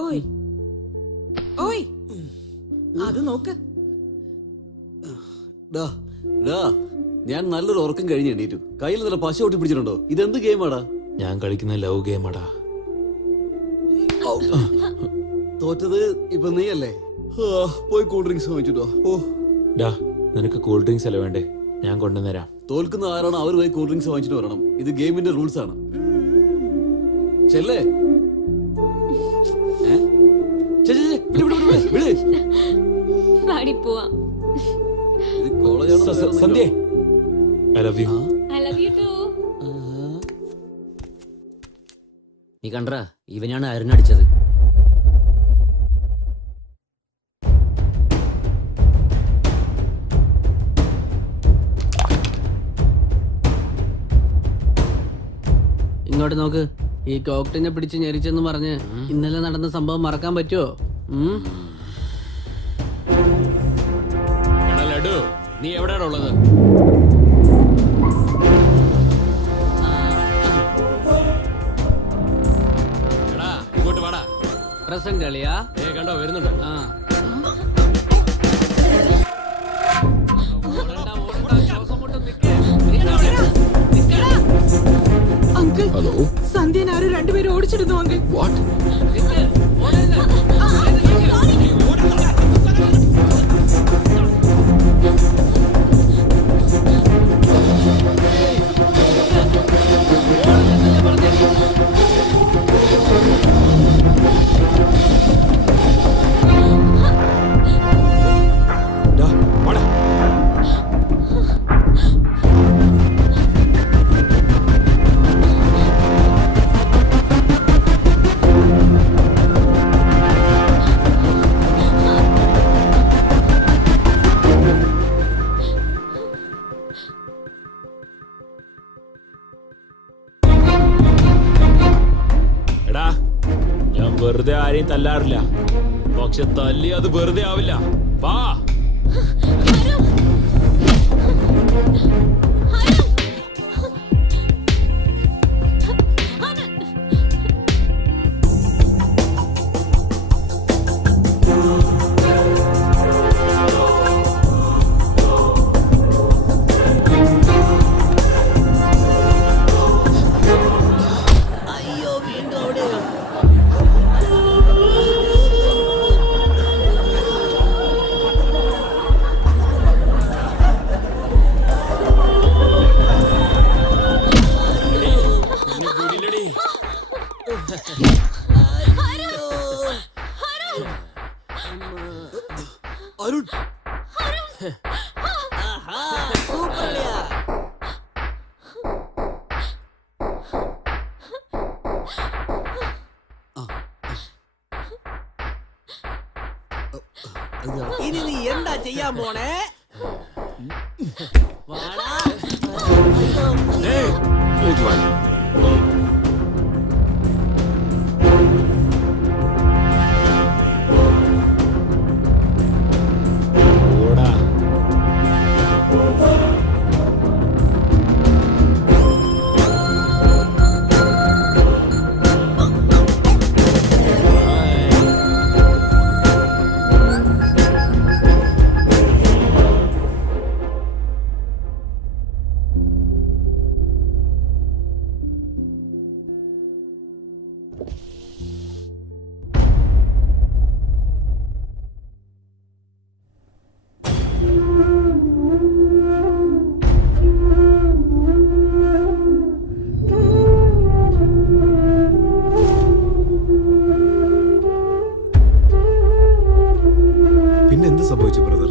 ഓയ് ഓയ് അത് നോക്ക്. ഞാൻ നല്ലൊരു ഉറക്കം കഴിഞ്ഞ് എണീറ്റു. കയ്യിൽ നല്ല പശ ഒട്ടി പിടിച്ചിട്ടുണ്ടോ? ഇതെന്ത് ഗെയിമാടാ? ഞാൻ കളിക്കുന്ന ലവ് ഗെയിമാടാ. തോറ്റത് ഇപ്പൊ നീയല്ലേ? പോയി കൂൾ ഡ്രിങ്ക്സ് വാങ്ങിച്ചിട്ടോ. ഡാ, നിനക്ക് കൂൾ ഡ്രിങ്ക്സ് അല്ല വേണ്ടേ? ഞാൻ കൊണ്ടുവന്നരാം. തോൽക്കുന്ന ആരാണോ അവർ പോയി കൂൾ ഡ്രിങ്ക്സ് വാങ്ങിച്ചിട്ട് വരണം. ഇത് ഗെയിമിന്റെ റൂൾസ് ആണ്. ചെല്ലേ സന്ധ്യ, I love you. നീ കണ്ടാ, ഇവനാണ് അരുണടിച്ചത്. ഇങ്ങോട്ട് നോക്ക്. ഈ കോക്ടിനെ പിടിച്ച് ഞെരിച്ചെന്ന് പറഞ്ഞ് ഇന്നലെ നടന്ന സംഭവം മറക്കാൻ പറ്റുമോ? ലഡു, നീ എവിടെയാണ് ഉള്ളത്? ഇങ്ങോട്ട് വാടാ. പ്രസന്റ് കളിയാ? കണ്ടോ വരുന്നുണ്ട്. അങ്കിൾ, ഹലോ, സന്ധ്യൻ ആരും രണ്ടുപേരും ഓടിച്ചിരുന്നു അങ്കിൾ. വാട്ട്? ഞാൻ വെറുതെ ആരെയും തല്ലാറില്ല, പക്ഷെ തല്ലി അത് വെറുതെ ആവില്ല. വാ. അരുൺ, ഇനി നീ എന്താ ചെയ്യാൻ പോണേ? പിന്നെന്ത് സംഭവിച്ചു ബ്രദർ?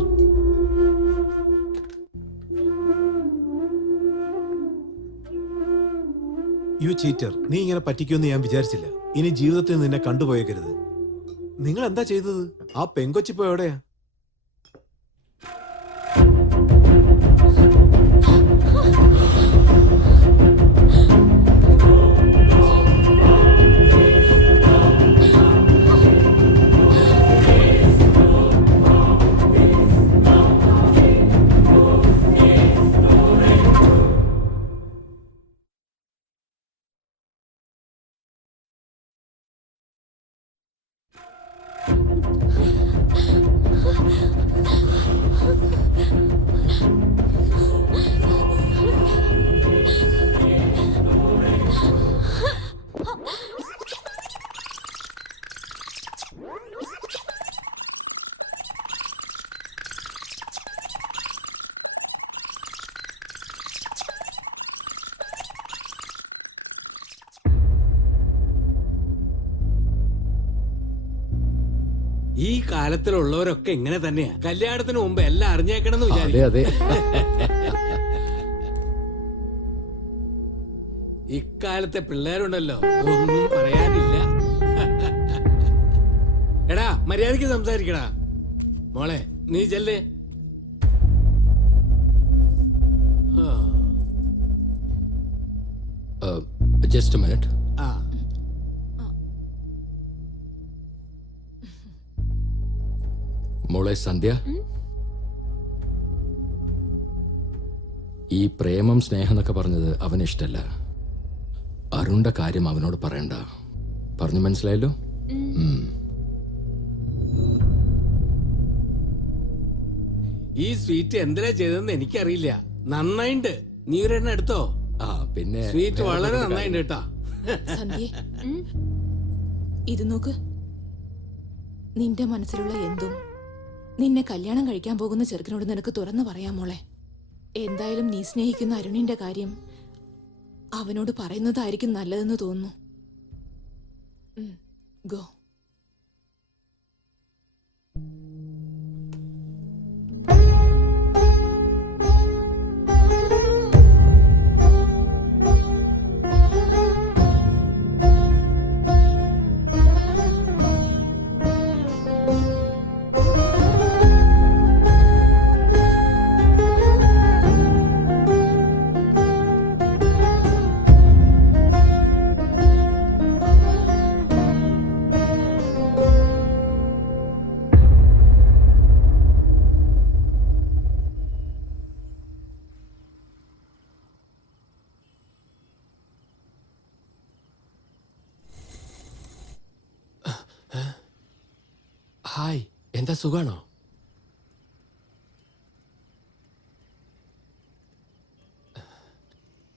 യു ചീറ്റർ, നീ ഇങ്ങനെ പറ്റിക്കുമെന്ന് ഞാൻ വിചാരിച്ചില്ല. ഇനി ജീവിതത്തിൽ നിന്നെ കണ്ടുപോയേക്കരുത്. നിങ്ങൾ എന്താ ചെയ്തത്? ആ പെങ്കൊച്ചിപ്പോ എവിടെയാ? ഈ കാലത്തിലുള്ളവരൊക്കെ ഇങ്ങനെ തന്നെയാ. കല്യാണത്തിന് മുമ്പ് എല്ലാം അറിഞ്ഞേക്കണമെന്ന് വിചാരിക്കും. അതെ ഇക്കാലത്തെ പിള്ളേരുണ്ടല്ലോ, ഒന്നും പറയാനില്ല. എടാ മര്യാദക്ക് സംസാരിക്കടാ. മോളെ നീ ചെല്ലേ. Just minute. ആ മോളെ സന്ധ്യ, ഈ പ്രേമം സ്നേഹം എന്നൊക്കെ പറഞ്ഞത് അവന് ഇഷ്ടല്ല. അരുണിന്റെ കാര്യം അവനോട് പറയണ്ട. പറഞ്ഞു മനസ്സിലായല്ലോ? ഈ സ്വീറ്റ് എന്തിനാ ചെയ്തതെന്ന് എനിക്കറിയില്ല. നന്നായിണ്ട്. നീ ഒരെണ്ണം എടുത്തോ. ആ പിന്നെ സ്വീറ്റ് വളരെ നന്നായിണ്ട് കേട്ടാ. സന്ധ്യേ, ഇത് നോക്ക്. നിന്റെ മനസ്സിലുള്ള എന്തും നിന്നെ കല്യാണം കഴിക്കാൻ പോകുന്ന ചെറുക്കനോട് നിനക്ക് തുറന്നു പറയാം മോളെ. എന്തായാലും നീ സ്നേഹിക്കുന്ന അരുണിന്റെ കാര്യം അവനോട് പറയുന്നതായിരിക്കും നല്ലതെന്ന് തോന്നുന്നു. ഗോ. ഹായ്, എന്താ സുഖാണോ?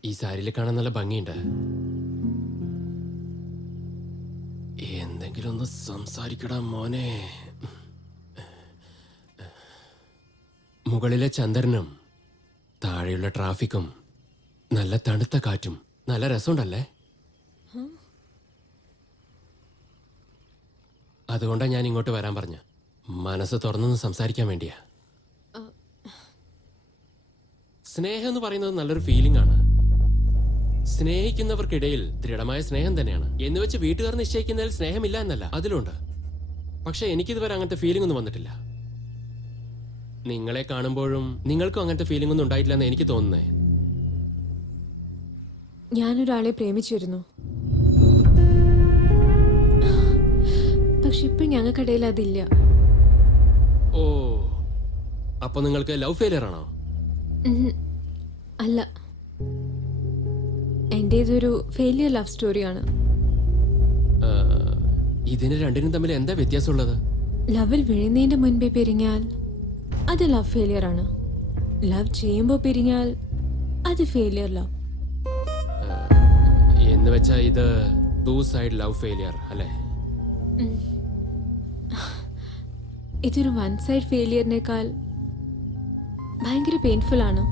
ഈ സാരിയിൽ കാണാൻ നല്ല ഭംഗിയുണ്ട്. എന്തെങ്കിലും ഒന്ന് സംസാരിക്കടാ മോനെ. മുകളിലെ ചന്ദ്രനും താഴെയുള്ള ട്രാഫിക്കും നല്ല തണുത്ത കാറ്റും നല്ല രസമുണ്ടല്ലേ? അതുകൊണ്ടാണ് ഞാൻ ഇങ്ങോട്ട് വരാൻ പറഞ്ഞ. മനസ്സ് തുറന്നൊന്ന് സംസാരിക്കാൻ വേണ്ടിയാ. സ്നേഹം എന്ന് പറയുന്നത് നല്ലൊരു ഫീലിംഗ് ആണ്. സ്നേഹിക്കുന്നവർക്കിടയിൽ ദൃഢമായ സ്നേഹം തന്നെയാണ്. എന്ന് വെച്ച് വീട്ടുകാർ നിശ്ചയിക്കുന്നതിൽ സ്നേഹമില്ല എന്നല്ല, അതിലുണ്ട്. പക്ഷെ എനിക്കിതുവരെ അങ്ങനത്തെ ഫീലിംഗ് ഒന്നും വന്നിട്ടില്ല. നിങ്ങളെ കാണുമ്പോഴും നിങ്ങൾക്കും അങ്ങനത്തെ ഫീലിംഗ് ഒന്നും ഉണ്ടായിട്ടില്ല എന്ന് എനിക്ക് തോന്നുന്നേ. ഞാനൊരാളെ പ്രേമിച്ചിരുന്നു. പക്ഷെ ഇപ്പൊ ഞങ്ങൾക്കിടയിൽ അതില്ല. ഓ, അപ്പൊ നിങ്ങൾക്ക് ലവ് ഫെയിലിയർ ആണോ? അല്ല, എന്റേതൊരു ഫെയിലിയർ ലവ് സ്റ്റോറിയാണ്. ഇതിന് രണ്ടിനും തമ്മിൽ എന്താ വ്യത്യാസമുള്ളത്? ലവിൽ വീഴുന്നതിന്റെ മുൻപേ പിരിഞ്ഞാൽ അത് ലവ് ഫെയിലിയർ ആണ്. ലവ് ചെയ്യുമ്പോ പിരിഞ്ഞാൽ അത് ഫെയിലിയർ ലവ്. എന്ന് വെച്ചാ ഇത് ടു സൈഡ് ലവ് ഫെയിലിയർ അല്ലേ? ഇതൊരു വൺ സൈഡ് ഫെയിലിയറിനേക്കാൾ ഭയങ്കര പെയിൻഫുൾ ആണ്.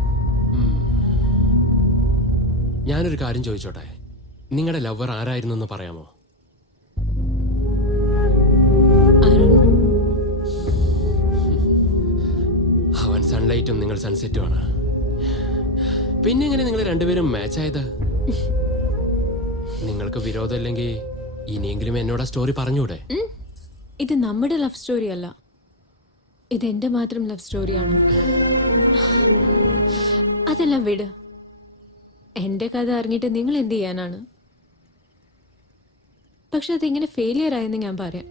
ഞാനൊരു കാര്യം ചോദിച്ചോട്ടെ, നിങ്ങളുടെ ലവർ ആരായിരുന്നു എന്ന് പറയാമോ? അരുൺ. അവൻ സൺലൈറ്റും നിങ്ങൾ സൺസെറ്റും ആണ്. പിന്നെ എങ്ങനെ നിങ്ങൾ രണ്ടുപേരും മാച്ച് ആയത്? നിങ്ങൾക്ക് വിരോധമില്ലെങ്കിൽ ഇനിയെങ്കിലും എന്നോട് സ്റ്റോറി പറഞ്ഞൂടെ? ഇത് നമ്മുടെ ലവ് സ്റ്റോറി അല്ല, ഇത് എന്റെ മാത്രം ലവ് സ്റ്റോറിയാണ്. അതെല്ലാം വിട്. എന്റെ കഥ അറിഞ്ഞിട്ട് നിങ്ങൾ എന്ത് ചെയ്യാനാണ്? പക്ഷെ അതെങ്ങനെ ഫെയിലിയർ ആയെന്ന് ഞാൻ പറയാം.